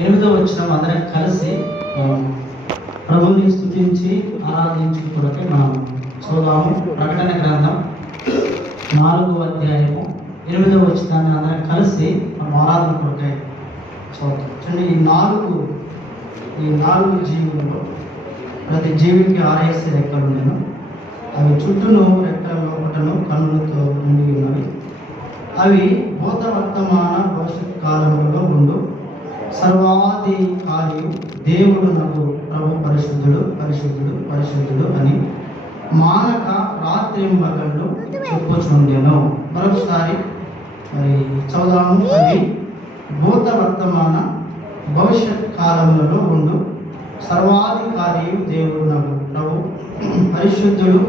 8వ వచనం అందరం కలిసి ప్రభుని స్తుతించి ఆరాధించు కొరకే మనం చదువుదాము. ప్రకటన గ్రంథం 4వ అధ్యాయము 8వ వచనాన్ని అందరం కలిసి మనం ఆరాధన కొరకే చదువుతాం. చూడండి, ఈ నాలుగు జీవులలో ప్రతి జీవికి 6 రెక్కలు నేను, అవి చుట్టూను రెక్కల లోపటను కన్నులతో నిండి ఉన్నవి. అవి భూత వర్తమాన భవిష్యత్ కాలములలో ఉండు సర్వాధికారియు దేవుడు నాకు ప్రభు పరిశుద్ధుడు పరిశుద్ధుడు పరిశుద్ధుడు అని మానక రాత్రింబగళ్ళు చెప్పుచుండెను. మరొకసారి మరి చదువుదాము. అవి భూత వర్తమాన భవిష్యత్ కాలములలో ఉండు సర్వాధికారియు దేవుడు నాకు ప్రభు పరిశుద్ధుడు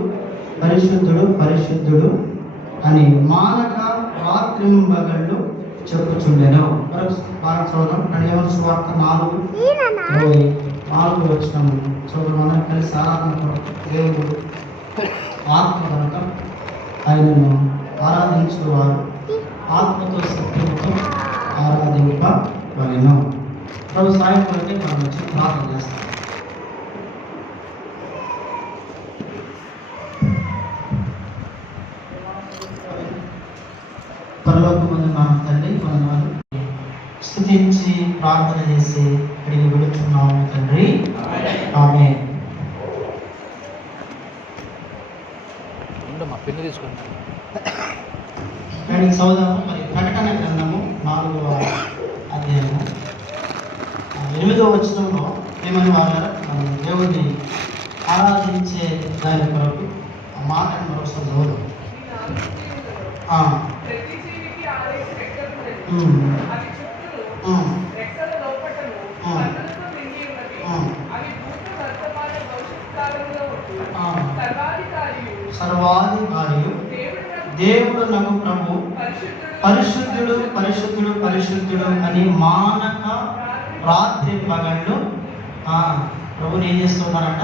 పరిశుద్ధుడు పరిశుద్ధుడు అని మానక రాత్రింబగళ్ళు చెప్పుచుండెను. వారం చదువుదాం. యోహాను సువార్త 4:24 వచనం చదువు. మనం కలిసి ఆరాధన. దేవుడు ఆత్మ కనుక ఆయనను ఆరాధించువారు ఆత్మతో శక్తితో ఆరాధింపవలెను. ప్రభు సాయం కొరకే మనం వచ్చి ప్రార్థన చేస్తాం. పరలోకమందు మా తండ్రి, వందనాలు. స్తుతించి ప్రార్థన చేసి అడిగి విడుచున్నాము తండ్రి, ఆమేన్. చదువుదాము. మరి ప్రకటన గ్రంథము 4వ అధ్యాయము 8వ వచనంలో ఏమని వారు మనం దేవుడిని ఆరాధించే దాని కొరకు ఆ మాటను మరొకసారి చదువుదాం. సర్వాధికారియు దేవుడు నాకు ప్రభు పరిశుద్ధుడు పరిశుద్ధుడు పరిశుద్ధుడు అని మానక రాత్రి పగళ్ళు ప్రభుని ఏం చేస్తూ ఉన్నారంట?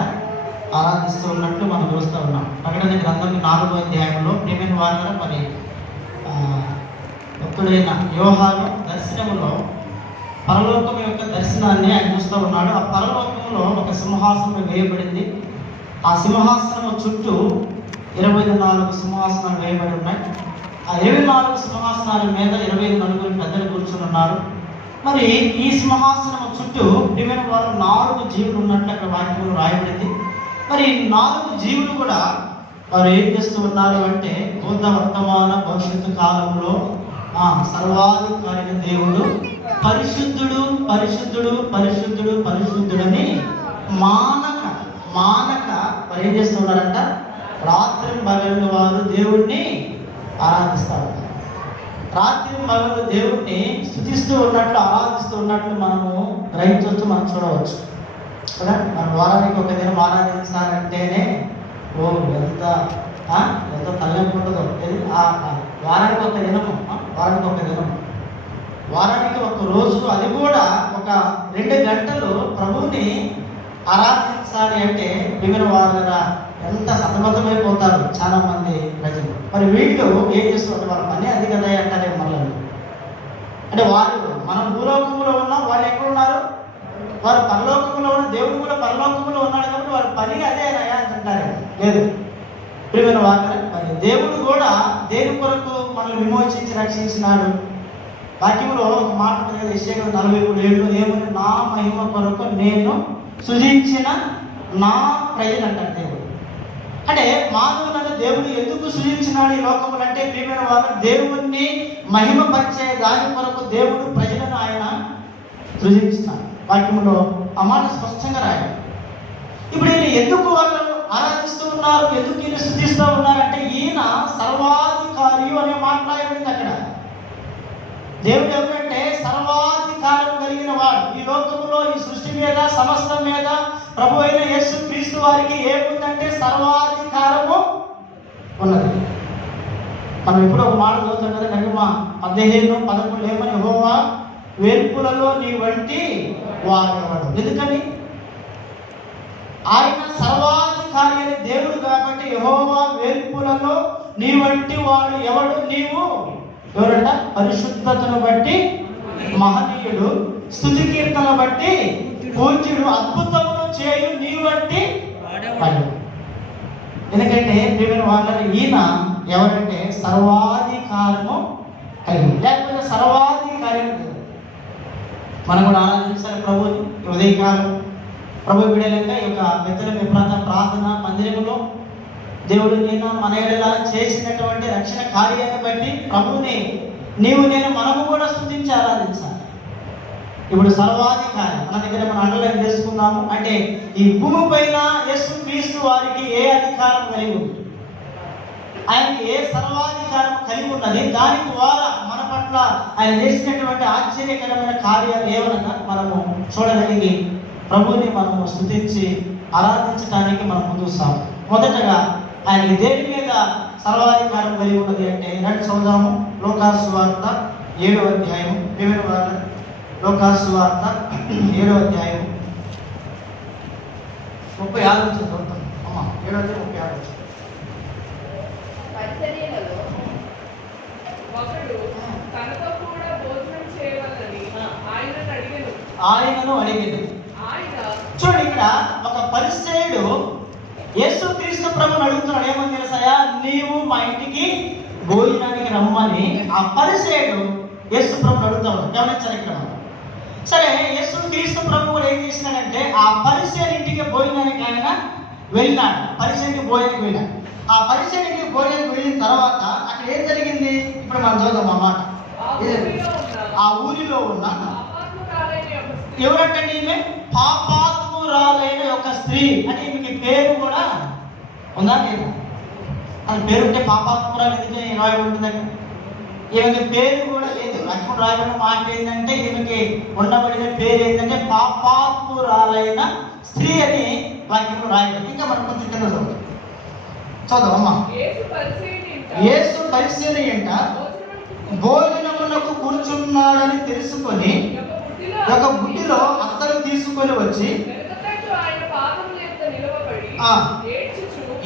ఆరాధిస్తూ ఉన్నట్లు మనం చూస్తూ ఉన్నాం. ప్రకటన గ్రంథం 4వ అధ్యాయంలో ప్రేమైన వారు మరి భక్తుడైన యోహాను దర్శనములో పరలోకం యొక్క దర్శనాన్ని ఆయన చూస్తూ ఉన్నాడు. ఆ పరలోకంలో ఒక సింహాసనం వేయబడింది. ఆ సింహాసనం చుట్టూ 24 సింహాసనాలు వేయబడి ఉన్నాయి. ఆ 24 సింహాసనాల మీద 24 పెద్దలు కూర్చుని ఉన్నారు. మరి ఈ సింహాసనం చుట్టూ ప్రియమైన వారు 4 జీవులు ఉన్నట్లు అక్కడ వాక్యంలో రాయబడింది. మరి 4 జీవులు కూడా వారు ఏం చేస్తూ ఉన్నారు అంటే భూత వర్తమాన భవిష్యత్తు కాలంలో సర్వాధికారి దేవుడు పరిశుద్ధుడు పరిశుద్ధుడు పరిశుద్ధుడు పరిశుద్ధుడని మానక మరి ఏం చేస్తూ ఉన్నారంట? రాత్రి పగళ్ళు వారు దేవుణ్ణి ఆరాధిస్తారు. రాత్రి పగళ్ళు దేవుణ్ణి స్తుతిస్తూ ఉన్నట్లు ఆరాధిస్తూ ఉన్నట్లు మనము గ్రహించవచ్చు, మనం చూడవచ్చు కదా. మన వారానికి ఒక దినం ఆరాధించాలంటేనే ఎంత తల్లింపు ఉంటుందో. వారానికి ఒక దినము, వారానికి ఒక రోజు, అది కూడా ఒక 2 గంటలు ప్రభువుని ఆరాధించాలి అంటే వివిధ వారు ఎంత సతమతమైపోతారు చాలా మంది ప్రజలు. మరి వీళ్ళు ఏం చేస్తున్నారు? వాళ్ళ పని అది కదా అంటారే మళ్ళీ. అంటే వాళ్ళు మనం భూలోకంలో ఉన్నాం, వాళ్ళు ఎక్కడ ఉన్నారు? వారు పరలోకంలో ఉన్న దేవుడు కూడా పరలోకంలో ఉన్నాడు కాబట్టి వాళ్ళ పని అదే నయా అంటారు. లేదు ప్రియమైన వారు, మరి దేవుడు కూడా దేని కొరకు మనల్ని విమోచించి రక్షించినాడు. వాక్యంలో ఒక మాట ఉంటుంది కదా, యెషయా 43:7 ఏమని? నా మహిమ కొరకు నేను సృజించిన నా ప్రజలు అంటారు దేవుడు. అంటే మానవులను దేవుడు ఎందుకు సృజించినాడు ఈ లోకములు అంటే ప్రియమైన వారు దేవుణ్ణి మహిమపరిచే దాని కొరకు దేవుడు ప్రజలను ఆయన సృజించినాడు. వాక్యంలో ఆ మాట స్పష్టంగా రాయాలి. ఇప్పుడు ఈయన ఎందుకు వాళ్ళు ఆరాధిస్తూ ఉన్నారు, ఎందుకు ఈయన స్తుతిస్తూ ఉన్నారంటే ఈయన సర్వాధికారి అనే మాట్లాడింది అక్కడ. దేవుడు ఎవరంటే సర్వాధికారం కలిగిన వాడు. ఈ లోకంలో ఈ సృష్టి మీద సమస్తం మీద ప్రభు అయిన యేసు క్రీస్తు వారికి ఏముందంటే సర్వాధికారము ఉన్నది. మనం ఇప్పుడు ఒక మాట చదువుతాం కదా, నడిమ 15:11 ఏమని? యెహోవా వేల్పులలో నీ వంటి వాడెవడు. ఎందుకని? ఆయన సర్వాధికారి అనే దేవుడు కాబట్టి యెహోవా వేల్పులలో నీ వంటి వాడు ఎవడు? నీవు ఎవరంట? పరిశుద్ధతను బట్టి మహనీయుడు, స్తుతి కీర్తన బట్టి పూజ్యుడు, అద్భుతములు చేయు నీ వంటి వాడు. ఎందుకంటే ప్రియమైన వాళ్ళ ఈయన ఎవరంటే సర్వాధికారము కలిగి, లేకపోతే సర్వాధికారం. మనం కూడా ఆరాధించాలి ప్రభుని. ఉదయకాలం ప్రభు బిడ్డలంగా ఈ యొక్క పెద్దల ప్రార్థన మందిరంలో దేవుడు నేను మన ఎడలా చేసినటువంటి రక్షణ కార్యాన్ని బట్టి ప్రభుని నీవు నేను మనము కూడా స్తుతించి ఆరాధించాలి. ఇప్పుడు సర్వాధికారి మన దగ్గర మనం అండర్లైన్ చేసుకుందాము. అంటే ఈ భూమి పైన యేసుక్రీస్తు వారికి ఏ అధికారం కలిగి ఉంది? ఆయనకి ఏ సర్వాధికారం కలిగి ఉన్నది? దాని ద్వారా మన పట్ల ఆయన చేసినటువంటి ఆశ్చర్యకరమైన కార్యాలు ఏమనగా మనము చూడగలిగి ప్రభుని మనము స్తుతించి ఆరాధించడానికి మనం ముందుకు సాగు. మొదటగా ఆయనకి దేని మీద సర్వాధికారం కలిగి ఉన్నది అంటే రండి చూద్దాము. లోకాసు సువార్త 7వ అధ్యాయం. లోకాసు వార్త 7వ అధ్యాయం 36 చదువుతాం. అమ్మా 7వ అధ్యాయం 36. పరిచర్యలలో ఒకడు తనతో కూడా భోజనం చేయవలనని ఆయనను అడిగెను. చూడండి, ఇక్కడ ఒక పరిసయ్యుడు యేసుక్రీస్తు ప్రభువుని అడుగుతున్నాడు. ఏమని తెలుసాయా? నీవు మా ఇంటికి భోజనానికి రమ్మని ఆ పరిసయ్యుడు యేసు ప్రభువుని అడుగుతాడు. గమనించాలి ఇక్కడ. సరే, యేసుక్రీస్తు ప్రభు కూడా ఏం చేసినాడంటే ఆ పరిసయ్యుని ఇంటికి భోజనానికి ఆయన వెళ్ళినాడు. పరిసయ్యునికి భోజనానికి వెళ్ళాడు. ఆ పరిసయ్యునికి భోజనానికి వెళ్ళిన తర్వాత అక్కడ ఏం జరిగింది ఇప్పుడు మనం చూద్దాం అన్నమాట. ఆ ఊరిలో ఉన్న ఎవరంటే ఈమె పాపాత్మురాలైన ఒక స్త్రీ. అంటే ఈమెకి పేరు కూడా ఉందా లేదా? అది పేరు ఉంటే పాపాత్మురాలు ఎందుకు రాయబడి ఉంటుందండి? ఈమెకి పేరు కూడా లేదు. లక్ష్మణ్ రాయబడిన మాట ఏంటంటే ఈమెకి ఉండబడిన పేరు ఏంటంటే పాపాత్మురాలైన స్త్రీ అని వాక్యంలో రాయబడి. ఇంకా మనం కొంచెం కింద చదవమ్మా. యేసు పరిసయ్యుని ఇంట భోజనమునకు కూర్చున్నాడని తెలుసుకొని ఒక బుడ్డిలో అత్తరు తీసుకొని వచ్చి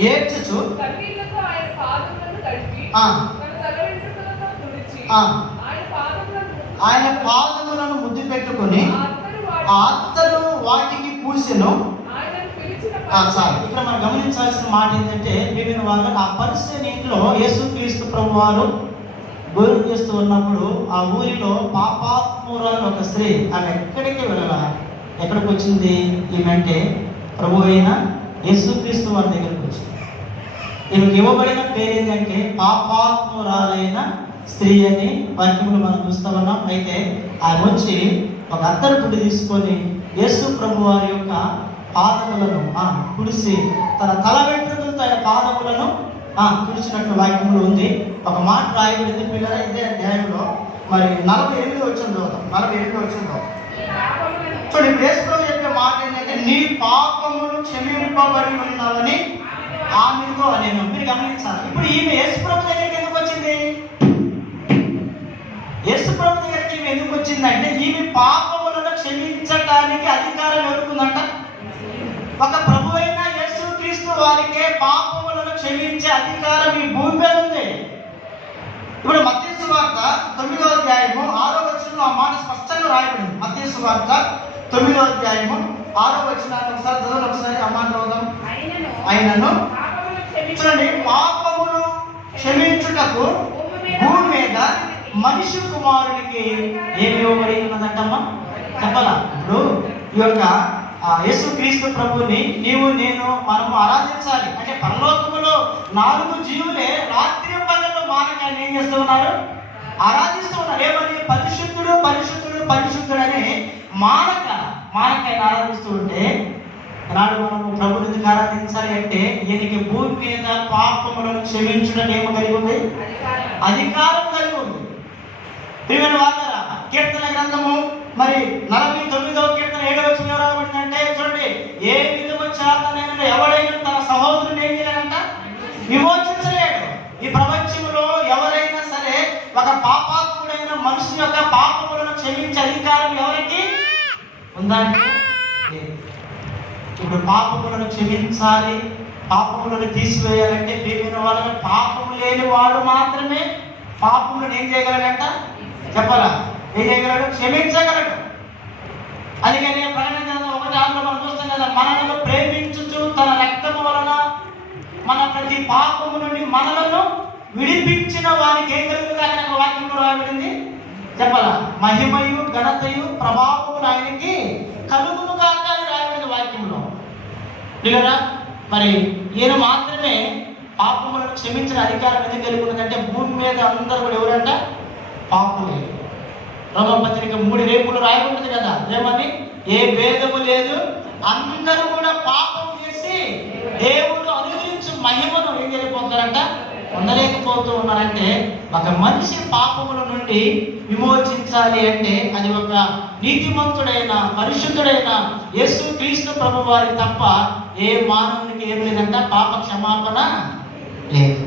ఏడ్చుచు ఆయన పాదములను ముద్దు పెట్టుకొని ఆ అత్తరు వాటికి పూసెను. ఇక్కడ మనం గమనించాల్సిన మాట ఏంటంటే వివిధ వాళ్ళు ఆ పరిస్థితి ఇంట్లో యేసుక్రీస్తు ప్రభు వారు భోజనం చేస్తూ ఉన్నప్పుడు ఆ ఊరిలో పాపాత్మురాలు ఒక స్త్రీ. ఆమె ఎక్కడికి వెళ్ళాల? ఎక్కడికి వచ్చింది ఈమెంటే? ప్రభు అయిన యేసుక్రీస్తు వారి దగ్గరికి వచ్చింది. ఈమెకి ఇవ్వబడిన పేరు ఏంటంటే పాపాత్మురాలైన స్త్రీ అని వాక్యములు మనం చూస్తూ ఉన్నాం. అయితే ఆమె వచ్చి ఒక అత్తరు పుట్టి తీసుకొని యేసు ప్రభు వారి యొక్క పాదములను కుడిసి తన తల వెంట్రుకలతో ఆయన పాదములను కుడిచినట్లు వాక్యములు ఉంది. ఒక మాట రాయబడింది పిల్లల ఇదే అధ్యాయంలో. మరి 48 వచ్చిందో 48 వచ్చిందో చూడండి. ఇప్పుడు యేసు ప్రభు చెప్పే మాట ఏంటంటే నీ పాపములు క్షమింపబడి ఉన్నావని ఆమెతో నేను. మీరు గమనించాలి. ఇప్పుడు ఈమె యేసు ప్రభు దగ్గరికి ఎందుకు వచ్చింది? యేసు ప్రభు దగ్గరికి ఈమె ఎందుకు వచ్చిందంటే ఈమె పాపములను క్షమించడానికి అధికారం ఎవరుకుందంట? ఒక ప్రభు అయిన యేసుక్రీస్తు వారికే పాపములను క్షమించే అధికారం ఈ భూమి మీద ఉంది. ఇప్పుడు మత్తయి సువార్త 9వ అధ్యాయము 6వ వచనంలో ఆ మాట స్పష్టంగా రాయబడింది. మత్తయి సువార్త 9వ అధ్యాయము 6వ వచనాన్ని ఒకసారి చదవండి. ఒకసారి ఆ మాట చదువుదాం. ఆయనను చూడండి, పాపములు క్షమించుటకు భూమి మీద మనిషి కుమారునికి ఏమి ఇవ్వబడి ఉన్నదంటమ్మా? చెప్పాలా? ఇప్పుడు ఈ యొక్క యేసుక్రీస్తు ప్రభుని నీవు నేను మనము ఆరాధించాలి. అంటే పరలోకములో 4 జీవులే రాత్రి పగలు మానక ఏం చేస్తూ ఉన్నారు? ఆరాధిస్తూ ఉన్నారు. ఏమని? పరిశుద్ధుడు పరిశుద్ధుడు పరిశుద్ధుడు అని మానక ఆయన ఆరాధిస్తూ ఉంటే నాడు మనము ప్రభుని ఎందుకు ఆరాధించాలి అంటే ఈయనకి భూమి మీద పాపములను క్షమించడం ఏమో కలిగి ఉంది? అధికారం కలిగి ఉంది. ప్రియమైన వాదరా కీర్తన గ్రంథము మరి 49వ కీర్తన 7వ వచనం రాబడిందంటే చూడండి, ఏ విధము చేతనైనా ఎవడైనా తన సహోదరుని ఏం చేయాలంట? విమోచించలేడు. ఈ ప్రపంచంలో ఎవరైనా సరే ఒక పాపాత్ముడైన మనిషి యొక్క పాపములను క్షమించే అధికారం ఎవరికి ఉందంటే ఇప్పుడు పాపములను క్షమించాలి, పాపములను తీసివేయాలంటే ప్రియమైన వాళ్ళని పాపము లేని వాడు మాత్రమే పాపములను ఏం చేయగలడంట? చెప్పాలా? ఏం చేయగలడు? క్షమించగలడు. అందుకని ప్రకటన 1:6 మనం చూస్తాం కదా, మనలను ప్రేమించుచు తన రక్తము వలన మన ప్రతి పాపము నుండి మనలను విడిపించిన వారికి ఏం కలుగుతుంది? అక్కడ ఒక వాక్యంలో రాయబడింది, చెప్పాలా? మహిమయు ఘనతయు ప్రభావములు ఆయనకి కలుగును కాక అని రాయబడింది వాక్యంలో. లేదా మరి ఈయన మాత్రమే పాపములను క్షమించిన అధికారం ఎందుకు కలిగి ఉన్నదంటే భూమి మీద అందరూ కూడా ఎవరంట? పాపులే. రోమపత్రిక 3 రేపులు రాయబడింది కదా, ఏమని? ఏ భేదము లేదు, అందరూ కూడా పాపం చేసి దేవుడు అనుగ్రహించు మహిమను ఏం చేయకపోతారంట? పొందలేకపోతూ ఉన్నారంటే ఒక మనిషి పాపముల నుండి విమోచించాలి అంటే అది ఒక నీతిమంతుడైన పరిశుద్ధుడైన యేసు క్రీస్తు ప్రభు వారి తప్ప ఏ మానవునికి ఏం లేదంట? పాప క్షమాపణ లేదు.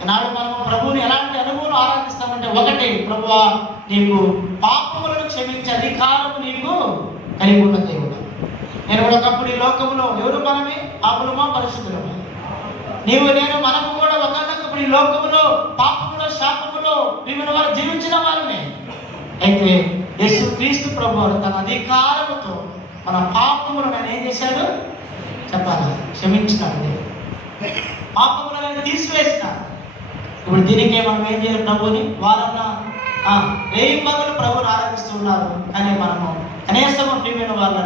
ఈనాడు మనం ప్రభువుని ఎలాంటి అనుభవం ఆరాధిస్తామంటే, ఒకటి, ప్రభువా నీకు పాపములను క్షమించే అధికారం నీకు కలిగి ఉన్న దేవుడు. నేను ఒకప్పుడు ఈ లోకంలో ఎవరు మనమే? పాపులమా పరిశుద్ధులమా? నీవు నేను మనము కూడా ఒకప్పుడు ఈ లోకములో పాపములో శాపములో వివిధ వారు జీవించిన వాళ్ళమే. అయితే యేసు క్రీస్తు ప్రభువు తన అధికారముతో మన పాపములను ఆయన ఏం చేశాడు? చెప్పాలి, క్షమించినాడు. పాపములను తీసివేసినాడు. ఇప్పుడు దీనికే మనం ఏం చేయాలి? ప్రభుని వారన్నా రేయి పగలు ప్రభుని ఆరాధిస్తున్నారు, కానీ మనము కనీసం ప్రియమైన వాళ్ళ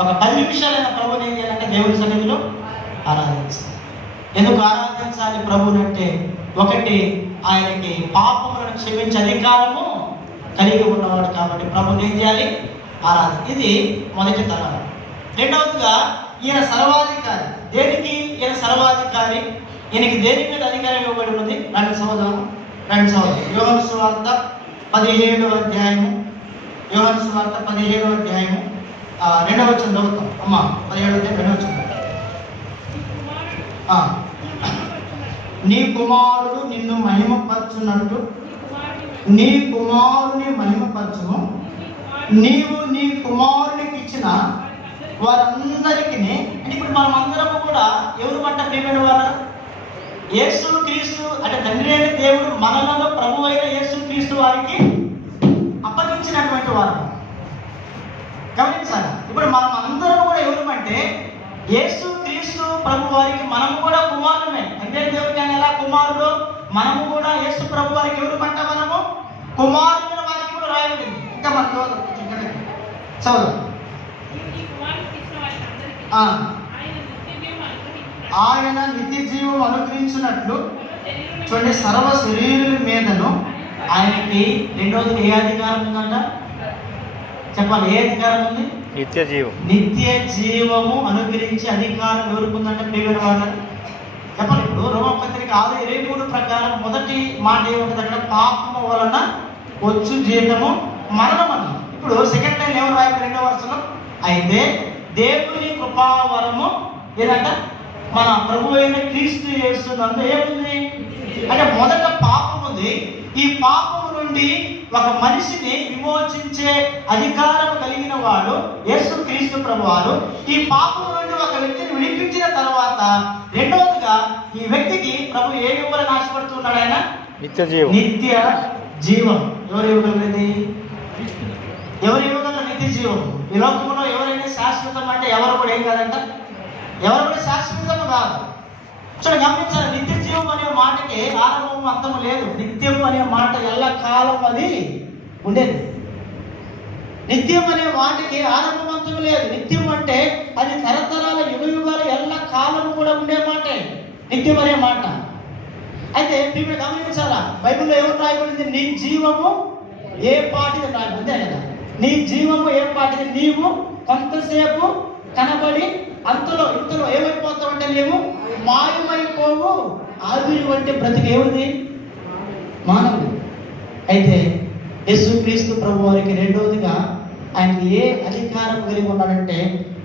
ఒక 10 నిమిషాలైన ప్రభుని ఏం చేయాలంటే దేవుని సన్నిధిలో ఆరాధించాలి. ఎందుకు ఆరాధించాలి ప్రభుని అంటే, ఒకటి, ఆయనకి పాపములను క్షమించే అధికారము కలిగి ఉన్నవాడు కాబట్టి ప్రభుని ఏం చేయాలి? ఆరాధన. ఇది మొదటి తరం. రెండవదిగా ఈయన సర్వాధికారి. దేనికి ఈయన సర్వాధికారి? ఈయనకి దేని మీద అధికారం ఇవ్వబడి ఉన్నది? రండి సహోదరం. యోహాను సువార్త 17వ అధ్యాయము. యోహాను సువార్త 17వ అధ్యాయము 2వ వచనం చదువుతాం. అమ్మా 17వ అధ్యాయం 2వ వచనం. నీ కుమారుడు నిన్ను మహిమపరచున్నట్టు నీ కుమారుని మహిమపరచును. నీవు నీ కుమారునికి ఇచ్చిన వారందరికీ. ఇప్పుడు మనం అందరము కూడా ఎవరు పంట ప్రియమైన వారు? యేసు క్రీస్తు అంటే తండ్రి అయిన దేవుడు మనలలో ప్రభు అయిన యేసు క్రీస్తు వారికి అప్పగించినటువంటి వారు. గమనించాలి. ఇప్పుడు మనం అందరం కూడా ఎవరు అంటే యేసు క్రీస్తు ప్రభు వారికి మనము కూడా కుమారులమే. అంటే దేవుడికి ఆయన ఎలా కుమారుడు, మనము కూడా యేసు ప్రభు వారికి ఎవరు పంట? మనము కుమారుల వారికి కూడా రాయబడింది. ఇంకా మన చదువు. ఆయన నిత్య జీవం అనుగ్రహించినట్లు చూడండి, సర్వ శరీరుల మీదను ఆయనకి రెండవది ఏ అధికారం ఉందంట? చెప్పాలి, ఏ అధికారం ఉంది? నిత్య జీవము అనుగ్రహించే అధికారం ఎవరికి ఉందంటే ప్రియమైన వాళ్ళని చెప్పాలి. ఇప్పుడు రోమపత్రిక 6:23 ప్రకారం మొదటి మాట ఏముంటుంది అక్కడ? పాపము వలన వచ్చు జీతము మరణం అని. ఇప్పుడు సెకండ్ టైం ఎవరు రాయాలి? 2వ వచనం. అయితే దేవుని కృపావరము ఏదంట? మన ప్రభు అయిన క్రీస్తు యేసునందు ఏముంది అంటే మొదట పాపం ఉంది. ఈ పాపము నుండి ఒక మనిషిని విమోచించే అధికారం కలిగిన వాడు యేసు క్రీస్తు ప్రభువారు. ఈ పాపం నుండి ఒక వ్యక్తిని విడిపించిన తర్వాత రెండవదిగా ఈ వ్యక్తికి ప్రభు ఏ ఇవ్వాలని ఆశపడుతున్నాడు? ఆయన నిత్య జీవం. ఎవరు ఇవ్వగలది? ఎవరు ఇవ్వగలరు నిత్య జీవం? ఈ లోకంలో ఎవరైనా శాశ్వతం అంటే ఎవరు కూడా ఏం కాదంట? ఎవరు కూడా శాశ్వతము కాదు. చూడండి, గమనించాలి. నిత్య జీవం అనే మాటకి ఆరంభము అంతము లేదు. నిత్యం అనే మాట ఎల్లకాలం అది ఉండేది. నిత్యం అనే మాటకి ఆరంభం అంతము లేదు. నిత్యం అంటే అది తరతరాల యుగాలు ఎల్లకాలం కూడా ఉండే మాటే నిత్యం అనే మాట. అయితే మీరు గమనించాలా, బైబిల్లో ఎవరు రాయబడింది? నీ జీవము ఏ పాటిది రాయబడింది కదా. నీ జీవము ఏ పాటిది? నీవు కొంతసేపు కనబడి అంతలో ఇంతలో ఏమైపోతావు అంటే నీవు మాయమైపోవు. ఆవిరి వంటి బ్రతికి ఎవరిది? మానవుడు. అయితే యేసు క్రీస్తు ప్రభు వారికి రెండవదిగా ఆయనకి ఏ అధికారం కలిగి ఉన్నాడంటే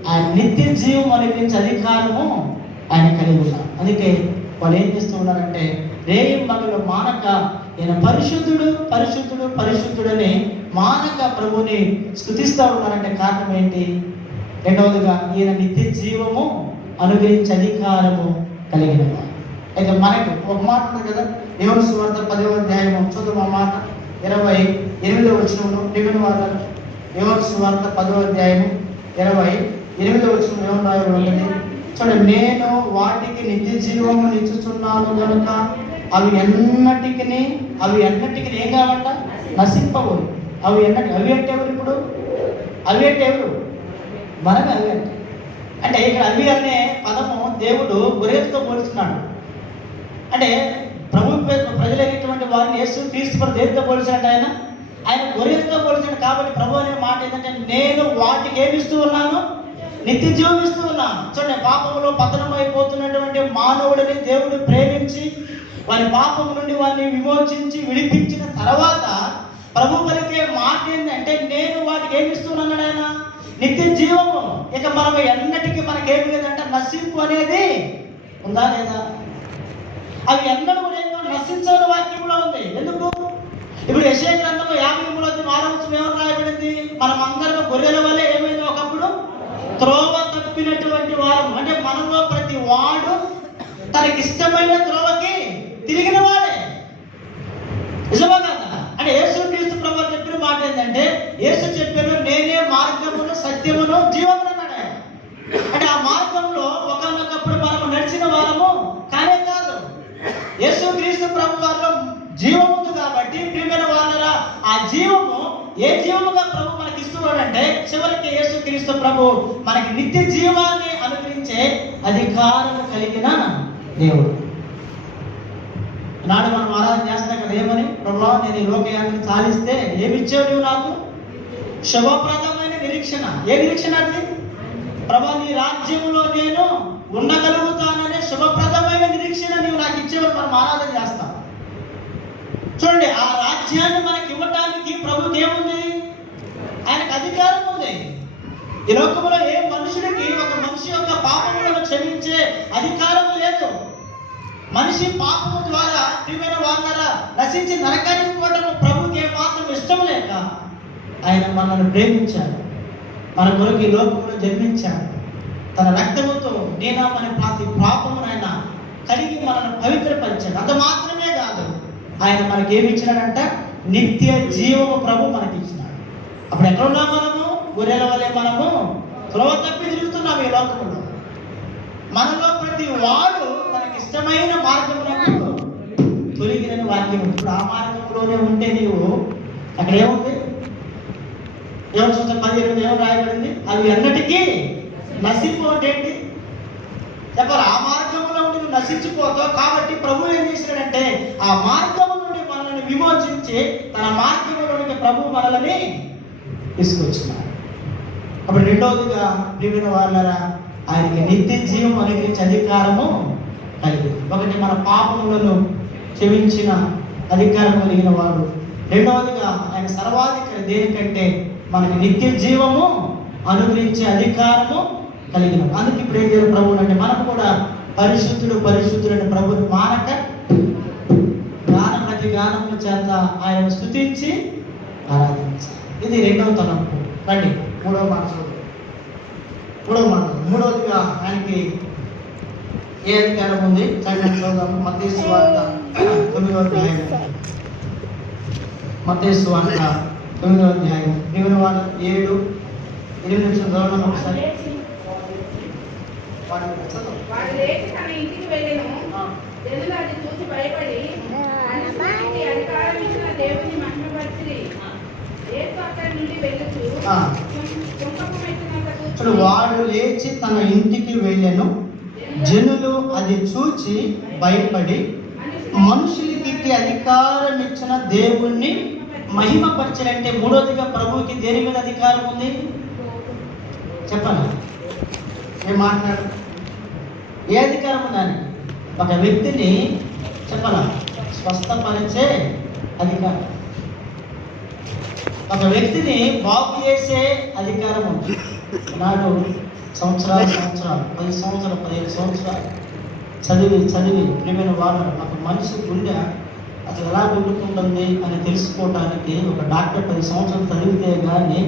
ఆయన నిత్య జీవం అనుగ్రహించే అధికారము ఆయన కలిగి ఉన్నాడు. అందుకే వాళ్ళు ఏం చేస్తూ ఉన్నారంటే రేయింబగలు మానక ఈయన పరిశుద్ధుడు పరిశుద్ధుడు పరిశుద్ధుడని మానక ప్రభుని స్తుతిస్తూ ఉన్నారంటే కారణం ఏంటి? రెండవదిగా ఈయన నిత్య జీవము అనుగ్రహించే అధికారము కలిగిన వారు. అయితే మనకు ఒక మాట ఉంటుంది కదా, యోహాను సువార్త 10వ అధ్యాయం చూద్దాం ఆ మాట 28వ వచనంలో ప్రియమైన వారు, యోహాను సువార్త 10వ అధ్యాయం 28వ వచనం ఏమని రాయబడి ఉంటుంది చూడండి. నేను వాటికి నిత్య జీవము నిచ్చుచున్నాను కనుక అవి ఎన్నటికి ఏం కావంట, నశింపవు. అవి అంటే ఎవరు ఇప్పుడు? అవి అంటే ఎవరు? మనమే అవి అంటే ఇక్కడ అవి అనే పదము దేవుడు గొర్రెలతో పోల్చున్నాడు. అంటే ప్రభు ప్రజలైనటువంటి వారిని యేసు క్రీస్తు దేనితో పోల్చాడు? ఆయన గొర్రెలతో పోల్చాడు. కాబట్టి ప్రభు అనే మాట ఏంటంటే నేను వాటికి ఏమిస్తూ ఉన్నాను, నిత్య జీవం ఇస్తూ ఉన్నాను. చూడండి, పాపంలో పతనమైపోతున్నటువంటి మానవుడిని దేవుడు ప్రేమించి వారి పాపం నుండి వారిని విమోచించి విడిపించిన తర్వాత ప్రభు పలికే మాట ఏంటంటే నేను వాటికి ఏమిస్తున్నాను ఆయన, నిత్య జీవము. ఇక మనం ఎన్నటికీ మనకేమి లేదంటే నశింపు అనేది ఉందా లేదా? అవి ఎన్నడూ కూడా నశించని వాక్యంలో ఉంది. ఎందుకు? ఇప్పుడు యెషయా గ్రంథంలో 53వ ఏమని రాయబడింది? మనం అందరం గొర్రెల వల్ల ఏమైంది ఒకప్పుడు త్రోవ తప్పినటువంటి వారు. అంటే మనలో ప్రతి వాడు తనకిష్టమైన త్రోవకి తిరిగిన వాడే. నిజమా కదా? అంటే యేసు క్రీస్తు ప్రభువు చెప్పిన మాట ఏంటంటే యేసు చెప్పారు నేనే మార్గమును సత్యమును జీవమును అన్నాడు. అంటే ఆ మార్గంలో ఒకనొకప్పుడు మనము నడిచిన వారము కానే కాదు. యేసు క్రీస్తు ప్రభు వారిలో జీవం ఉంది కాబట్టి ప్రియమైన వాళ్ళరా ఆ జీవము ఏ జీవముగా ప్రభు మనకి ఇస్తున్నాడంటే చివరికి యేసు క్రీస్తు ప్రభు మనకి నిత్య జీవాన్ని అనుగ్రహించే అధికారము కలిగిన దేవుడు. నాడు మనం ఆరాధన చేస్తాం కదా, ఏమని? ప్రభువా నేను ఈ లోకయాత్ర సాధిస్తే ఏమిచ్చావు నువ్వు నాకు? శుభప్రదమైన నిరీక్షణ. ఏ నిరీక్షణ అది? ప్రభువా నీ రాజ్యంలో నేను ఉండగలుగుతాననే శుభప్రదమైన నిరీక్షణ నీవు నాకు ఇచ్చేవారు మనం ఆరాధన చేస్తాం. చూడండి, ఆ రాజ్యాన్ని మనకి ఇవ్వటానికి ప్రభుకి ఏముంది? ఆయనకు అధికారం ఉంది. ఈ లోకంలో ఏ మనుషుడికి ఒక మనిషి యొక్క పాపములను క్షమించే అధికారం లేదు. మనిషి పాపము ద్వారా ప్రియమైన వాళ్ళ నశించి నరకానికి పోవటము ప్రభుకి ఏమాత్రం ఇష్టం లేక ఆయన మనల్ని ప్రేమించాడు. మన కొరకు ఈ లోకంలో జన్మించాడు. తన రక్తముతో నేను మన ప్రతి పాపమును ఆయన కడిగి మనల్ని పవిత్రపరిచాడు. అంత మాత్రమే కాదు, ఆయన మనకి ఏమి ఇచ్చినాడంట? నిత్య జీవము ప్రభు మనకి ఇచ్చినాడు. అప్పుడు ఎక్కడున్నా మనము గొర్రెల వలె మనము త్రోవ తప్పి తిరుగుతున్నాము ఈ లోకంలో. మనలో ప్రతి వాడు తనకి ఇష్టమైన మార్గంలో తొలగిన వాక్యం. ఇప్పుడు ఆ మార్గంలోనే ఉంటే నీవు అక్కడ ఏముంది? యోహాను సువార్త 10:20 ఏమో రాయబడింది? అవి అన్నిటికీ నశింపు అంటే ఏంటి చెప్పాలి? ఆ మార్గంలో ఉండి నువ్వు నశించిపోతావు. కాబట్టి ప్రభు ఏం చేశాడంటే ఆ మార్గం నుండి మనల్ని విమోచించి తన మార్గంలోనికి ప్రభు మనల్ని తీసుకొచ్చినాడు. అప్పుడు రెండవదిగా ప్రియమైన వాళ్ళరా ఆయనకి నిత్య జీవం అనుగ్రహించే అధికారము కలిగింది. ఒకటి మన పాపములను క్షమించిన అధికారం కలిగిన వాడు. రెండవదిగా ఆయన సర్వాధికారి. దేనికంటే మనకి నిత్య జీవము అనుగ్రహించే అధికారము కలిగిన. అందుకే ఇప్పుడు ఏం చేయాలి ప్రభువు అంటే మనం కూడా పరిశుద్ధుడు అని ప్రభుని మానక ప్రతి గానముల చేత ఆయన స్తుతించి ఆరాధించాలి. ఇది రెండవ తలంపు. రండి మూడవ మాట చూడండి. మూడవదిగా ఆయనకి ఏ అధికారం ఉంది? చూద్దాము. మత్తయి సువార్త 9వ అధ్యాయం. మత్తయి సువార్త 9వ అధ్యాయం 7-8 చదవడం ఒకసారి. వాడు లేచి తన ఇంటికి వెళ్ళెను. జనులు అది చూసి భయపడి అధికారం ఇచ్చిన దేవుని మహిమపరిచిరి. యేసు అక్కడి నుండి వెళ్ళుచు కుంభపు మెట్టినంతకు వాడు లేచి తన ఇంటికి వెళ్ళెను. జనులు అది చూచి భయపడి మనుషులకి అధికారం ఇచ్చిన దేవుణ్ణి మహిమపరచాలంటే మూడోదిగా ప్రభువుకి దేని మీద అధికారం ఉంది చెప్పండి? ఏం మాట్లాడు? ఏ అధికారం ఉందని? ఒక వ్యక్తిని చెప్పాలా స్వస్థపరిచే అధికారం, ఒక వ్యక్తిని బాగు చేసే అధికారం ఉంది. నాడు సంవత్సరాలు 10 సంవత్సరాలు 15 సంవత్సరాలు చదివి ప్రియమైన వాళ్ళు ఒక మనిషి గుండె అసలు ఎలా కొట్టుకుంటుంది అని తెలుసుకోవడానికి ఒక డాక్టర్ 10 సంవత్సరాలు చదివితే కానీ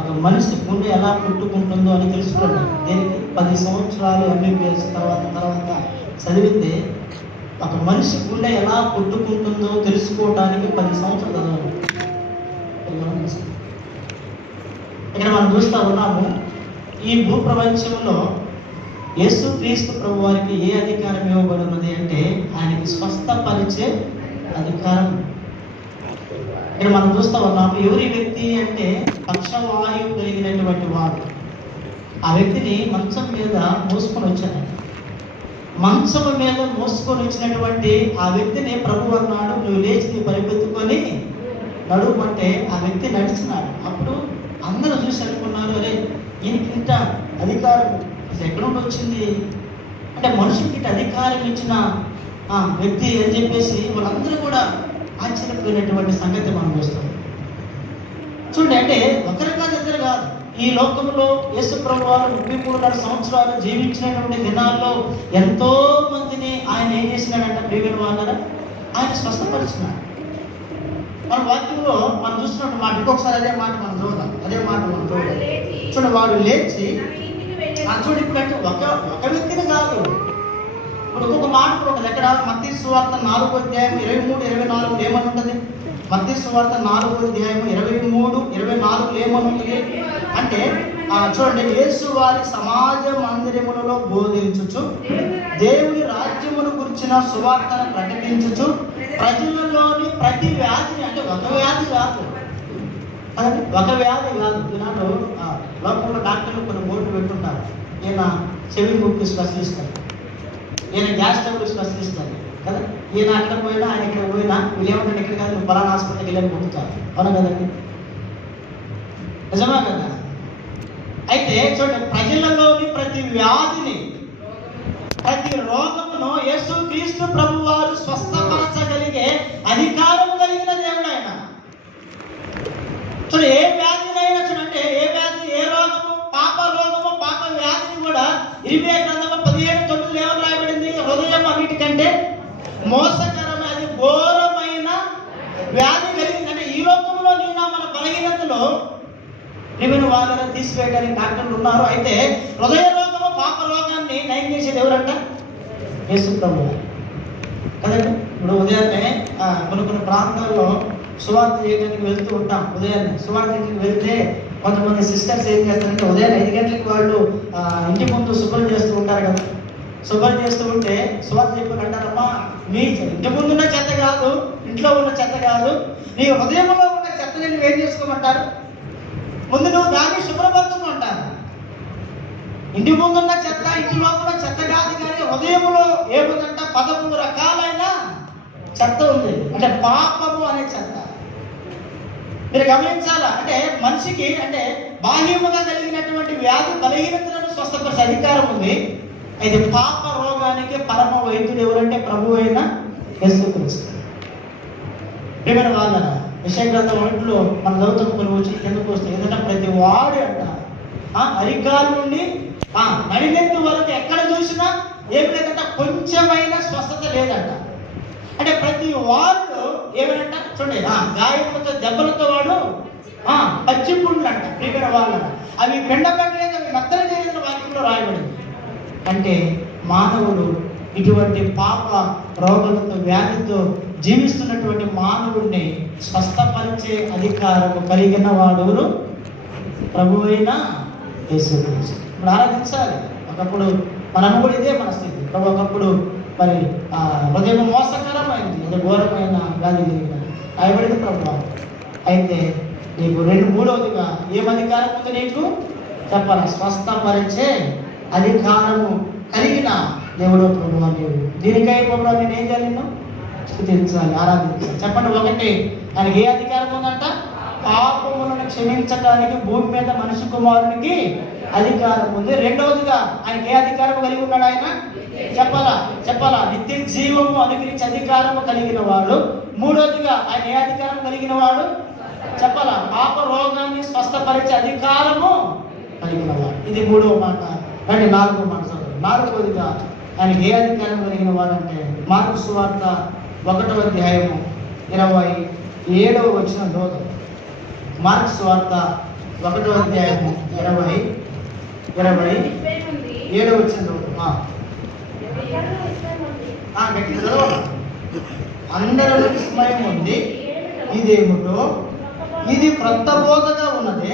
ఒక మనిషి గుండె ఎలా పుట్టుకుంటుందో అని తెలుసుకోండి. దీనికి 10 సంవత్సరాలు MBBS తర్వాత చదివితే ఒక మనిషి గుండె ఎలా కొట్టుకుంటుందో తెలుసుకోవడానికి 10 సంవత్సరాలు చదవాలి. ఇక్కడ మనం చూస్తూ ఉన్నాము, ఈ భూప్రపంచంలో యేసుక్రీస్తు ప్రభు వారికి ఏ అధికారం ఇవ్వబడినది అంటే ఆయనకి స్వస్థపరిచే అధికారం. ఇక్కడ మనం చూస్తూ ఉన్నాము, ఎవరి వ్యక్తి అంటే పక్షవాయువు కలిగినటువంటి వాడు. ఆ వ్యక్తిని మంచం మీద మోసుకొని వచ్చాడు. మంచం మీద మోసుకొని వచ్చినటువంటి ఆ వ్యక్తిని ప్రభు అన్నాడు, నువ్వు లేచి నీ పరిగెత్తుకొని నడుమంటే ఆ వ్యక్తి నడిచినాడు. అప్పుడు అందరూ చూసి అనుకున్నారు, అరే ఈయనకి ఇంత అధికారం ఎక్కడ నుండి వచ్చింది అంటే మనుషులకి అధికారం ఇచ్చిన వ్యక్తి అని చెప్పేసి వాళ్ళందరూ కూడా ఆశ్చర్యపోయినటువంటి సంగతి మనం చూస్తాం. చూడండి, అంటే ఒకరి కాదు ఇద్దరు కాదు, ఈ లోకంలో యేసు ప్రభు వారు 33 సంవత్సరాలు జీవించినటువంటి దినాల్లో ఎంతో మందిని ఆయన ఏం చేసినాడంటే ప్రియమైన వాళ్ళ ఆయన స్వస్థపరిచినాడు. మన వాక్యంలో మనం చూస్తున్నట్టు మాట ఇంకొకసారి అదే మాట మనం చూద్దాం. చూడండి, వాడు లేచి చూడు, ఇప్పుడు ఒక వ్యక్తిని కాదు, ఇప్పుడు ఒక్కొక్క మాట ఉంటుంది. ఎక్కడ మత్తయి సువార్త 4వ అధ్యాయం 23-24 ఏమని ఉంటుంది? మత్తయి సువార్త 4వ అధ్యాయం 23-24 ఏమని ఉంటుంది అంటే చూడండి, యేసు వారి సమాజ మందిరములలో బోధించుచు దేవుని రాజ్యమును గురించిన సువార్తను ప్రకటించుచు ప్రజలలోని ప్రతి వ్యాధిని, అంటే ఒక వ్యాధి కాదు, ఒక వ్యాధి కాదు. ఈనాడు లోకంలో డాక్టర్లు కొన్ని బోర్డు పెట్టుకుంటారు, ఈయన చెవి ముక్కు స్పెషలిస్ట్ అని, ఈయన గ్యాస్ ట్రబుల్ స్పెషలిస్ట్ అని కదా. ఈయన అక్కడ పోయినా ఆయన ఇక్కడ పోయినా వీళ్ళు ఏమంటారు, ఇక్కడ కాదు నువ్వు పలానా హాస్పిటల్కి వెళ్ళని పొందుతారు. అవునా కదండి? నిజమా కదా? అయితే చూడండి, ప్రజలలోని ప్రతి వ్యాధిని, ప్రతి రోగమును యేసుక్రీస్తు ప్రభు వారు స్వస్థపరచగలిగే అధికారం కలిగిన దేవుడు ఆయన. చూడండి, ఏ వ్యాధినైనా చూడండి, ఏ వ్యాధి, ఏ రోగము, పాప రోగము, పాప వ్యాధిని కూడా 20 గ్రంథము 17:9 ఏమని రాయబడింది? హృదయం అన్నిటికంటే మోసకరమైన, అది ఘోరమైన వ్యాధి కలిగిందంటే ఈ లోకంలో నేను మన బలహీనతలో నిమిన వాళ్ళని తీసివేయడానికి డాక్టర్లు ఉన్నారు. అయితే హృదయ రోగము, పాప రోగాన్ని నయం చేసేది ఎవరంట? యేసు ప్రభువు కదండి. ఇప్పుడు ఉదయాన్నే కొన్ని ప్రాంతాల్లో సువార్త చేయడానికి వెళ్తూ ఉంటాం. ఉదయాన్నే సువార్తకి వెళ్తే కొంతమంది సిస్టర్స్ ఏం చేస్తారంటే ఉదయాన్నే 5 గంటలకు వాళ్ళు ఇంటి ముందు శుభ్రం చేస్తూ ఉంటారు కదా. శుభ్రం చేస్తూ ఉంటే సువార్త చెప్పని అంటారమ్మా, నీ ఇంటి ముందు ఉన్న చెత్త కాదు, ఇంట్లో ఉన్న చెత్త కాదు, నీ హృదయంలో ఉన్న చెత్తని నువ్వు ఏం చేసుకోమంటారు? ముందు నువ్వు దాన్ని శుభ్రపరచుకుంటాను. ఇంటి ముందున్న చెత్త, ఇంటిలో ఉన్న చెత్త కాదు, కానీ హృదయంలో ఏముందంట 13 రకాలైన చెత్త ఉంది. అంటే పాపము అనే చెత్త. మీరు గమనించాలా, అంటే మనిషికి అంటే బాహ్యముగా కలిగినటువంటి వ్యాధి బలహీనతలను స్వస్థపరిచే అధికారం ఉంది. అయితే పాప రోగానికి పరమ వైద్యుడు ఎవరంటే ప్రభు అయిన యేసుక్రీస్తు. ప్రియమైన వాళ్ళ యెషయా గ్రంథం 1లో మన చదువుతాం, కొన్ని వచ్చి కిందకు వస్తే ఎందుకంటే ప్రతి వాడు అంట అరికాలు నుండి నడినెత్తు వరకు ఎక్కడ చూసినా ఏం లేదంట, కొంచెమైన స్వస్థత లేదంట. అంటే ప్రతి వాడు ఏమనంట చూడండి, గాయములతో దెబ్బలతో వాడు పచ్చిపుండ్లు అంట. ప్రియమైన వాళ్ళ అవి పెండబట్టలేదు, అవి మెత్తలు చేయని వాక్యంలో రాయబడింది. అంటే మానవుడు ఇటువంటి పాప రోగాలతో వ్యాధితో జీవిస్తున్నటువంటి మానవుడిని స్వస్థపరిచే అధికారము కలిగిన వాడు ప్రభు అయిన యేసుక్రీస్తు. ఇప్పుడు ఆరాధించాలి. ఒకప్పుడు మనం కూడా ఇదే మన స్థితి. ప్రభు ఒకప్పుడు మరి హృదయం మోసకరమైంది, అది ఘోరమైన వ్యాధి కలిగినది రాయబడింది ప్రభు. అయితే నీకు మూడవదిగా ఏం అధికారం ఉంది నీకు చెప్పాలి? స్వస్థపరిచే అధికారము కలిగిన దేవుడు ప్రభు అని. దీనికై ప్రభు నేను ఏం చేయాలి? నిన్ను స్తుతించాలి, ఆరాధించాలి. చెప్పండి, ఒకటి ఆయనకి ఏ అధికారం ఉందంట? పాపములను క్షమించడానికి భూమి మీద మనిషి కుమారునికి అధికారం ఉంది. రెండవదిగా ఆయనకి ఏ అధికారం కలిగి ఉన్నాడు? ఆయన చెప్పాలా నిత్య జీవము అనుగ్రహించే అధికారము కలిగిన వాడు. మూడవదిగా ఆయన ఏ అధికారం కలిగిన వాడు? చెప్పాలా పాప రోగాన్ని స్వస్థపరిచే అధికారము కలిగిన వాడు. ఇది మూడవ మాట. అంటే 4వ మాట. 4వదిగా ఆయనకి ఏ అధికారం కలిగిన వాడు అంటే మార్కు సువార్త 1వ అధ్యాయము 27వ వచనం రోజు. మార్కు సువార్త 1వ అధ్యాయము 27వ వచనం రోజు. గట్టి చదవాలి. అందరూ విస్మయం ఉంది, ఇదేమిటో, ఇది క్రొత్త బోధగా ఉన్నది.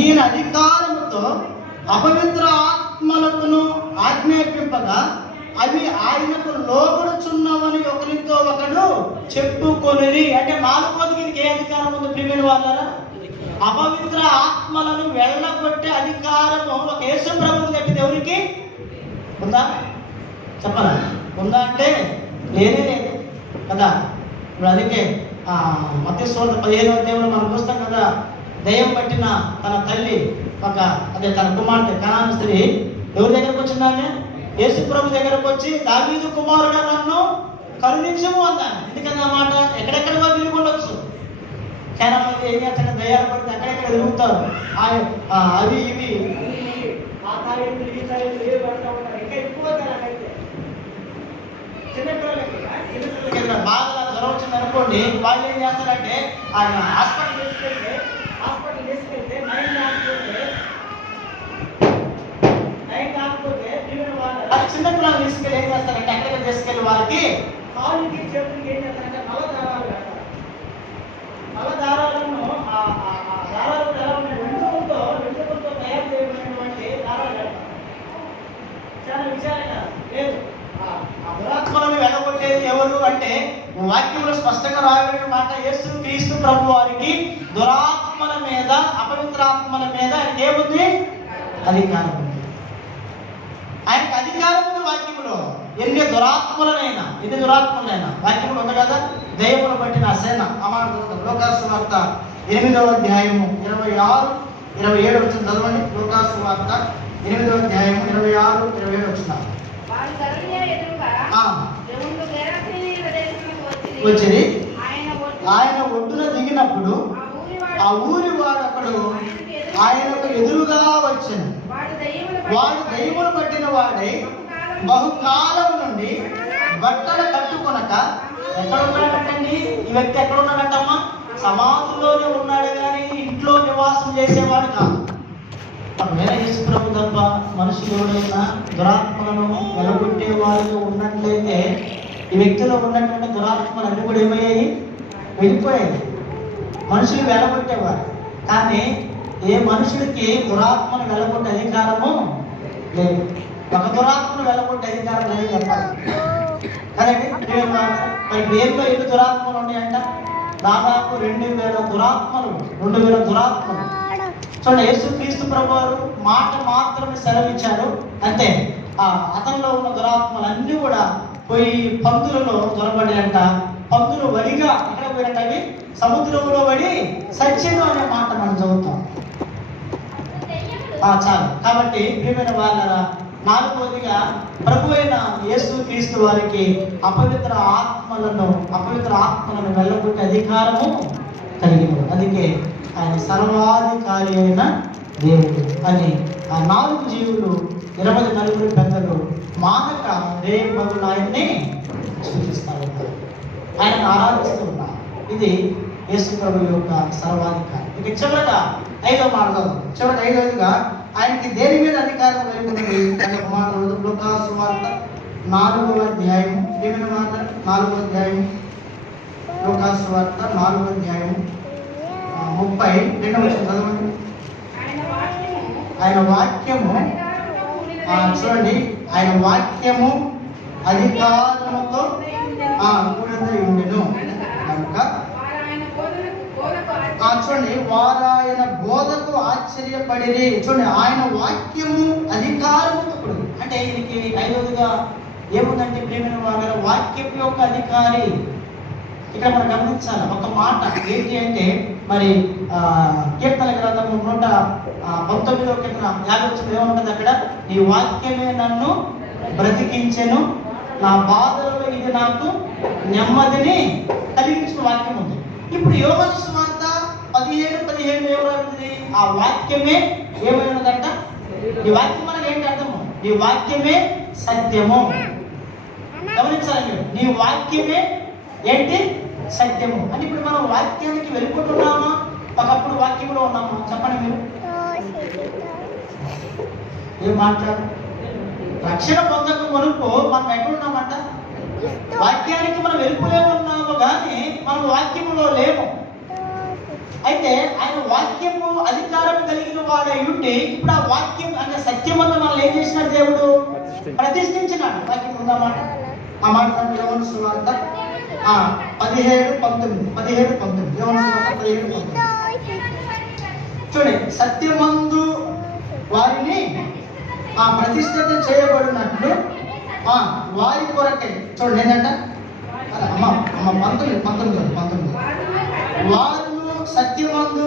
ఈయన అధికారముతో అపవిత్ర ఆత్మలకును ఆజ్ఞాపింపగా అవి ఆయనకు లోబడుచున్నవని ఒకరితో ఒకడు చెప్పుకొనిరి. అంటే నాలుగోదికి ఏ అధికారం ఉంది ప్రియమైన వాళ్ళారా? అపవిత్ర ఆత్మలను వెళ్ళగొట్టే అధికారము ఒక యేసు ప్రభువు తప్పితే ఎవరికి ఉందా? చెప్పరా? ఉందా అంటే లేనే లేదు కదా. ఇప్పుడు అందుకే మత్తయి సువార్త 15వ అధ్యాయంలో మనం చూస్తాం కదా, దయ్యం పట్టిన తన తల్లి తన కుమార్తె కనాను స్త్రీ ఎవరి దగ్గరకు వచ్చిందాన్ని? యేసు ప్రభు దగ్గరకు వచ్చి, దావీదు కుమారుడా నన్ను కరుణించము అన్నాను. ఎందుకని ఆ మాట? ఎక్కడెక్కడికో తిరుగుండొచ్చు. చాలా మంది ఏం చేస్తారు, దయ్యాలు పడితే అక్కడెక్కడ తిరుగుతారు. అవి ఇవి ఆ తారీఖులు ఈ తారీఖులు ఏ పడుతూ ఉంటారు. ఇంకా ఎక్కువ అయితే చిన్నపిల్లలకి బాగా జ్వరం వచ్చింది అనుకోండి, వాళ్ళు ఏం చేస్తారంటే ఆయన హాస్పిటల్ తీసుకెళ్తే చిన్నపిల్లలు తీసుకెళ్ళి ఏం చేస్తారంటే ఎక్కడికి తీసుకెళ్ళి వాళ్ళకి కాళ్ళకి చేతులకి ఏం చేస్తారంటే నల్ల దారాలు కడతారు. నల్ల దారాలను దారాలు ఎలా ఉన్నాయి? వెంట్రుకలతో తయారు చేయబడినటువంటి దారాలు కడతారు. చాలా విచారంగా లేదు. ఆ దురాత్మలను వెళ్ళగొట్టేది ఎవరు అంటే వాక్యంలో స్పష్టంగా రాయబడిన మాట, యేసు క్రీస్తు ప్రభు వారికి దురాత్మల మీద, అపవిత్రాత్మల మీద ఆయనకి ఏముంది? అధికారం ఉంది. ఆయనకు అధికారం ఉంది వాక్యంలో. ఎన్ని దురాత్మలైనా వాక్యంలో ఉంది కదా. దయ్యమును బట్టిన సేన అమాంతం. లోకాసు వార్త 8వ అధ్యాయము 26, 27 వచ్చిన చదవండి. లోకాసు వార్త 8వ అధ్యాయము 26, 27 వచ్చిన వచ్చింది. ఆయన ఒడ్డున దిగినప్పుడు ఆ ఊరి వాడొకడు ఆయనకు ఎదురుగా వచ్చాను. వాడు దయ్యమును పట్టిన వాడై బహుకాలం నుండి బట్టలు కట్టుకొనక ఎక్కడున్నాడంటండి? ఈ వ్యక్తి ఎక్కడున్నాడంటమ్మా? సమాధిలోనే ఉన్నాడు, కానీ ఇంట్లో నివాసం చేసేవాడు కాదు. వేరే యేసు ప్రభు తప్ప మనుషులు ఎవరైనా దురాత్మలను వెలగొట్టే వాళ్ళు ఉన్నట్లయితే ఈ వ్యక్తిలో ఉన్నటువంటి దురాత్మలు అన్ని కూడా ఏమయ్యాయి? వెళ్ళిపోయాయి. మనుషులు వెలగొట్టేవారు, కానీ ఏ మనుషుడికి దురాత్మను వెలగొట్టే అధికారము లేదు. ఒక దురాత్మను వెలగొట్టే అధికారం లేదు చెప్పాలి కదండి. మరి దేంట్లో ఎన్ని దురాత్మలు ఉన్నాయంట? దాదాపు 2000 దురాత్మలు. చూడండి, యేసు క్రీస్తు ప్రభు వారు మాట మాత్రమే సెలవిచ్చారు అంతే. అతనిలో ఉన్న దురాత్మలు అన్నీ కూడా పోయి పందులలో దొరబడాయంట. పందులు వడిగా ఎక్కడ పోయినట్టు అవి సముద్రంలో పడి సత్యను అనే మాట మనం చదువుతాం. చాలు. కాబట్టి ప్రియమైన వాళ్ళ నాలుగోదిగా ప్రభు అయిన యేసు క్రీస్తు వారికి అపవిత్ర ఆత్మలను వెళ్ళగొట్టే అధికారము కలిగి ఉంది. అందుకే ఆయన సర్వాధికారి అయిన దేవుడు అని ఆ 4 జీవులు 24 పెద్దలు మానక దేవుడు ఆయన్ని సూచిస్తూ ఉన్నారు, ఆయనను ఆరాధిస్తూ ఉన్నారు. ఇది యేసు ప్రభు యొక్క సర్వాధికారి. ఇక చివరగా 5వ మాట, చివరి 5వదిగా ఆయనకి దేని మీద అధికారం కలిగి ఉన్నది అనే మాట లూకాసు వార్త 4వ అధ్యాయం 4వ అధ్యాయం లూకాసు వార్త 4వ అధ్యాయం 32వ వచనం చదవండి. ఆయన వాక్యము చూడండి, ఆయన వాక్యము అధికారముతో కూడినదై ఉండెను కనుక చూడండి, వారాయన బోధకు ఆశ్చర్యపడిరి. చూడండి, ఆయన వాక్యము అధికారముతో కూడింది. అంటే దీనికి 5వదిగా ఏముందంటే ప్రియమైన వాళ్ళ వాక్యం యొక్క అధికారి. ఇక్కడ మనం గమనించాలి ఒక మాట ఏంటి అంటే, మరి కీర్తన గ్రంథము 119వ కీర్తన 50 ఏముంటుంది అక్కడ? నీ వాక్యమే నన్ను బ్రతికించెను, నా బాధలలో ఇది నాకు నెమ్మదిని కలిగించిన వాక్యం ఉంది. ఇప్పుడు యోహాను సువార్త 17:17 ఏమవుతుంది? ఆ వాక్యమే ఏమైనదంట? ఈ వాక్యం మనకి ఏంటి అర్థము? ఈ వాక్యమే సత్యము. గమనించాలి మీరు, నీ వాక్యమే ఏంటి? సత్యము. అని ఇప్పుడు మనం వాక్యానికి వెళ్ళిపోతున్నామా, ఒకప్పుడు వాక్యంలో ఉన్నామా? చెప్పండి మీరు. ఏం మాట్లాడు రక్షణ పొందక మునుపు మనం ఎక్కడున్నామంట? వాక్యానికి మనం వెలుపులే ఉన్నాము కానీ మనం వాక్యములో లేము. అయితే ఆయన వాక్యము అధికారం కలిగిన వాడై ఉండి ఇప్పుడు ఆ వాక్యం అంటే సత్యమందు మనల్ని ఏం చేసినాడు? దేవుడు ప్రతిష్ఠించినాడు. వాక్యం ఉందన్నమాట. ఆ మాట యోహాను సువార్త 17:19 యోహాను సువార్త 17:19 చూడండి. సత్యమందు వారిని ప్రతిష్ఠిత చేయబడినట్లు వారి కొరకే. చూడండి ఏంటంట? అమ్మ 19 వారు సత్యమందు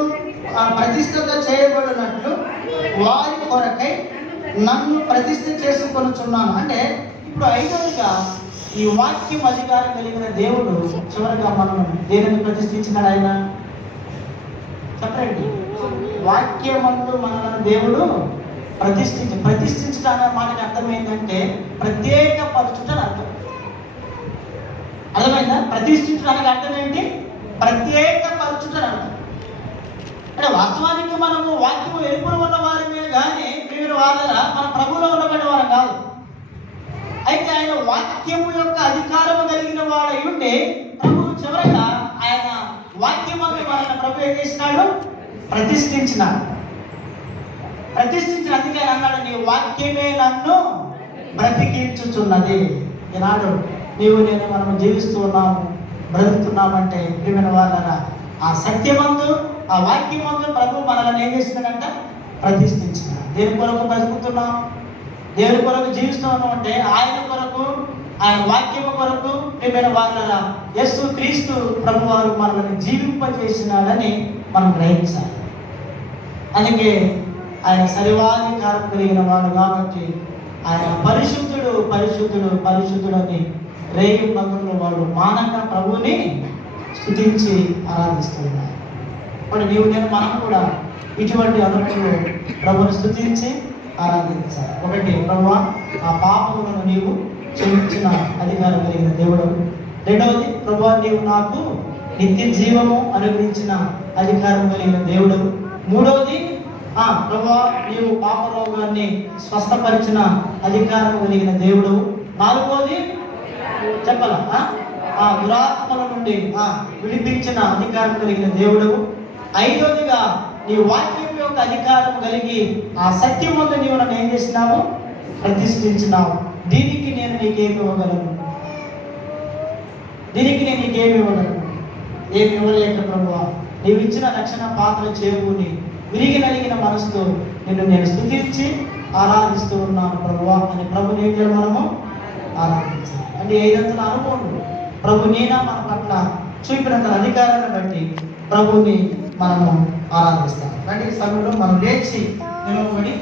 ప్రతిష్ఠిత చేయబడినట్లు వారి కొరకై నన్ను ప్రతిష్ఠ చేసుకొనుచున్నాను. అంటే ఇప్పుడు ఐదవదిగా ఈ వాక్యం అధికారం కలిగిన దేవుడు చివరిగా మనం దేనిని ప్రతిష్ఠించినాడు? ఆయన చెప్పండి. వాక్యమందు మనల్ని దేవుడు ప్రతిష్ఠించడం అనే మాటకి అర్థం ఏంటంటే ప్రత్యేక పరచుటని అర్థం. అర్థమైందా? ప్రతిష్ఠించడానికి అర్థం ఏంటి? ప్రత్యేక పరచుటని అర్థం. అంటే వాస్తవానికి మనము వాక్యము వెలుపులు ఉన్న వారిమే కానీ ప్రియుల వారలా మన ప్రభువులో ఉండబడిన వారు కాదు. అయితే ఆయన వాక్యము యొక్క అధికారము కలిగిన వాడై ఉండి ప్రభువు చివరగా ఆయన వాక్యమందు మన ప్రభు ఏం చేసినాడు? ప్రతిష్ఠించినాడు. అందుకే అన్నాడు, నీ వాక్యమే నన్ను బ్రతికించుచున్నది. ఈనాడు నీవు నేను మనము జీవిస్తూ ఉన్నాము, బ్రతుకుతున్నామంటే ప్రియమైన వాళ్ళరా ఆ సత్యమందు ఆ వాక్యమందు ప్రభు మనల్ని ఏం చేస్తున్నాడంట? ప్రతిష్ఠించినాడు. దేని కొరకు బ్రతుకుతున్నాం? దేవుని కొరకు జీవిస్తున్నాం అంటే ఆయన కొరకు, ఆయన వాక్యము కొరకు. ప్రియమైన వాళ్ళరా యేసు క్రీస్తు ప్రభు వారు మనల్ని జీవింపజేసినాడని మనం గ్రహించాలి. అందుకే ఆయన సర్వాధికారం కలిగిన వాడు కాబట్టి ఆయన పరిశుద్ధుడని రేయి భక్తులు వాడు మానక ప్రభువుని స్తుతించి ఆరాధిస్తున్నారు. ఇప్పుడు నీవు నేను మనం కూడా ఇటువంటి అనుభవంలో ప్రభువుని స్తుతించి ఆరాధించాలి. ఒకటి, ప్రభువా ఆ పాపములను నీవు క్షమించిన అధికారం కలిగిన దేవుడు. రెండవది, ప్రభువా నీవు నాకు నిత్య జీవము అనుగ్రహించిన అధికారం కలిగిన దేవుడు. మూడవది, ప్రభువా నీవు పాపరోగాన్ని స్వస్థపరిచిన అధికారం కలిగిన దేవుడు. నాలుగవది చెప్పాల దురాత్మల నుండి విడిపించిన అధికారం కలిగిన దేవుడు. ఐదవదిగా నీ వాక్యం యొక్క అధికారం కలిగి ఆ సత్యం వల్ల నీవు నన్ను ఏం చేసినావు? ప్రతిష్ఠించినావు. దీనికి నేను నీకేమి ఇవ్వగలను? ఏమి ఇవ్వలేక ప్రభువా నీవు ఇచ్చిన రక్షణ పాత్ర చేరుకుని విరిగి నలిగిన మనసుతో నేను స్తుతించి ఆరాధిస్తూ ఉన్నాను ప్రభువా అని ప్రభుని ఏం చేయాలి? మనము ఆరాధించాలి. అంటే ఐదంతల అనుభవం ప్రభు నేనా మన పట్ల చూపినంత అధికారాన్ని బట్టి ప్రభుని మనము ఆరాధిస్తాం. అంటే ఈ సమయంలో మనం లేచి నిలవబడి